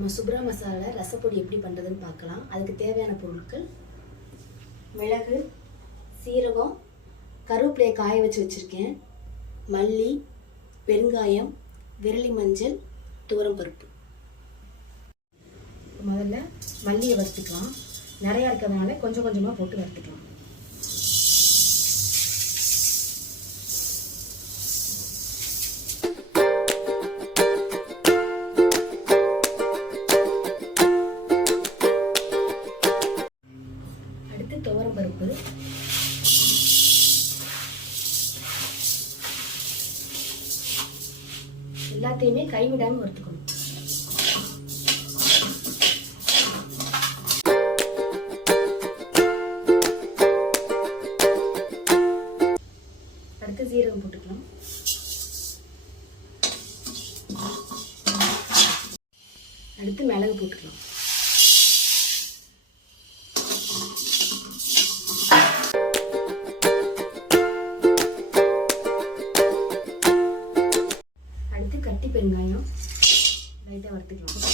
நம்ம சுப்ரா மசாலா ரசப்பொடி எப்படி பண்ணுறதுன்னு பார்க்கலாம். அதுக்கு தேவையான பொருட்கள்: மிளகு, சீரகம், கருவேப்பிலையை காய வச்சு வச்சுருக்கேன், மல்லி, பெருங்காயம், விரலி மஞ்சள், துவரம்பருப்பு. முதல்ல மல்லியை வறுத்துக்கலாம். நிறையா இருக்கிறதுனால கொஞ்சம் கொஞ்சமாக போட்டு வறுத்துக்கலாம். அடுத்து துவரம்பருப்பு, எல்லாத்தையுமே கைவிடாமல் வறுத்துக்கணும். அடுத்து சீரகம் போட்டுக்கலாம். அடுத்து மிளகு போட்டுக்கலாம். அடுத்து கட்டி பெருங்காயம் லைட்டாக வறுத்துக்கலாம்.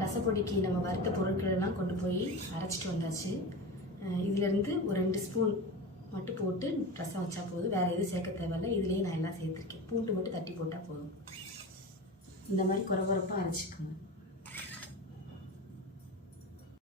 ரசப்பொடிக்கு நம்ம வறுத்த பொருட்கள் எல்லாம் கொண்டு போய் அரைச்சிட்டு வந்தாச்சு. இதிலேருந்து ஒரு 2 ஸ்பூன் மட்டும் போட்டு ரசம் வச்சா போதும். வேறு எதுவும் சேர்க்க தேவையில்லை. இதுலேயே நான் எல்லாம் சேர்த்துருக்கேன். பூண்டு மட்டும் தட்டி போட்டால் போதும். இந்த மாதிரி குறை குறைப்பாக அரைச்சிக்கோங்க.